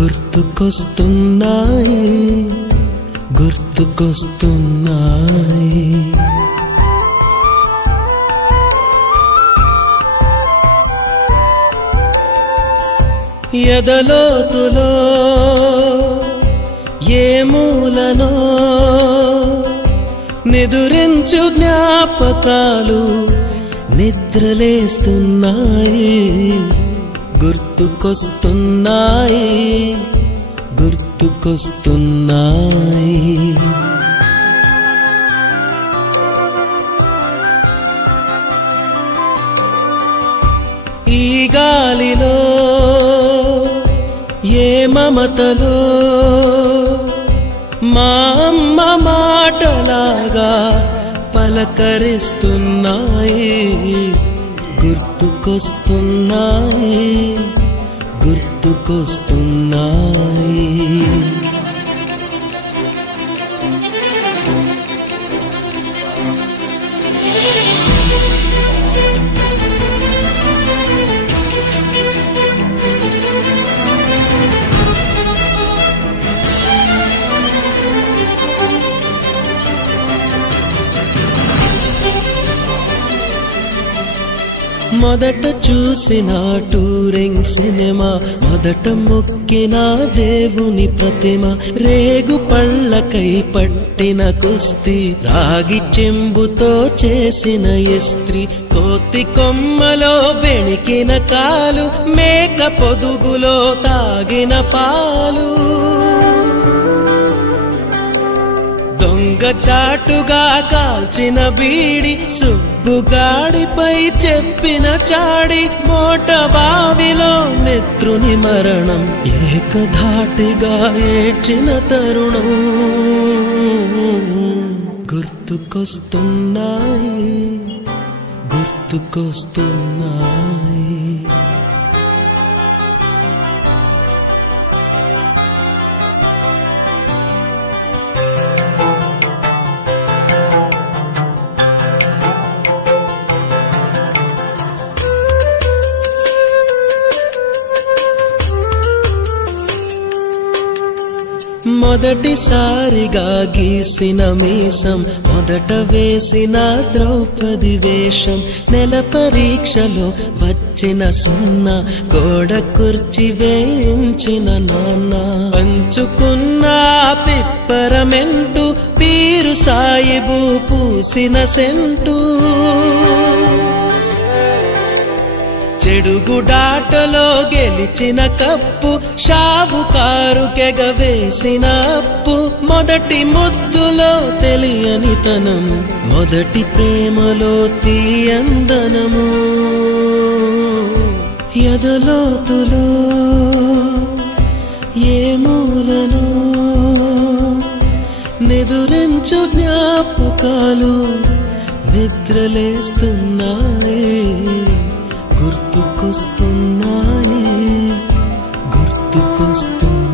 గుర్తుకొస్తున్నాయి గుర్తుకొస్తున్నాయి ఎదలోతులో ఏ మూలనో నిదురించు జ్ఞాపకాలు నిద్రలేస్తున్నాయి గుర్తుకొస్తున్నాయి గుర్తుకొస్తున్నాయి ఈ గాలిలో ఏ మమతలో మా అమ్మ మాటలాగా పలకరిస్తున్నాయి గుర్తుకొస్తున్నాయి గుర్తుకొస్తున్నాయి మొదట చూసిన టూరింగ్ సినిమా మొదట మొక్కిన దేవుని ప్రతిమ రేగు పళ్ళకై పట్టిన కుస్తీ రాగి చెంబుతో చేసిన ఇస్త్రీ కోతి కొమ్మలో బెణికిన కాలు మేక పొదుగులో తాగిన పాలు దొంగ చాటుగా కాల్చిన బీడి సుబ్బుగాడిపై చెప్పిన చాడి మోట బావిలో మిత్రుని మరణం ఏకధాటిగా ఏడ్చిన తరుణం గుర్తుకొస్తున్నాయి గుర్తుకొస్తున్నాయి మొదటిసారిగా గీసిన మీసం మొదట వేసిన ద్రౌపది వేషం నెల పరీక్షలో వచ్చిన సున్నా గోడ కుర్చీ వేయించిన నాన్న పంచుకున్న పిప్పరమెంటు పీరు సాయిబు పూసిన సెంటు చెడుగుడాటలో గెలిచిన కప్పు షావుకారు కెగవేసిన అప్పు మొదటి ముద్దులో తెలియనితనం మొదటి ప్రేమలో తీయందనము ఎదలోతులో ఏ మూలనో నిదురించు జ్ఞాపకాలు నిద్రలేస్తున్నాయి గుర్తుకొస్తున్నాయి గుర్తుకొస్తున్నాయి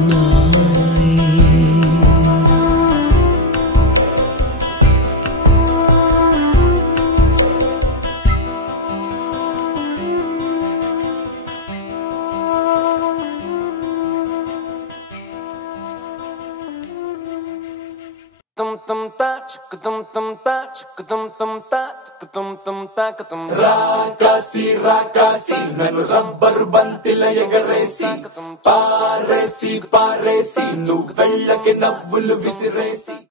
tum tum ta chuk tum tum ta chuk tum tum ta tum tum ta tum rakasi rakasi nanu rubber bantila egaresi paresi paresi nu vellake navvulu visiresi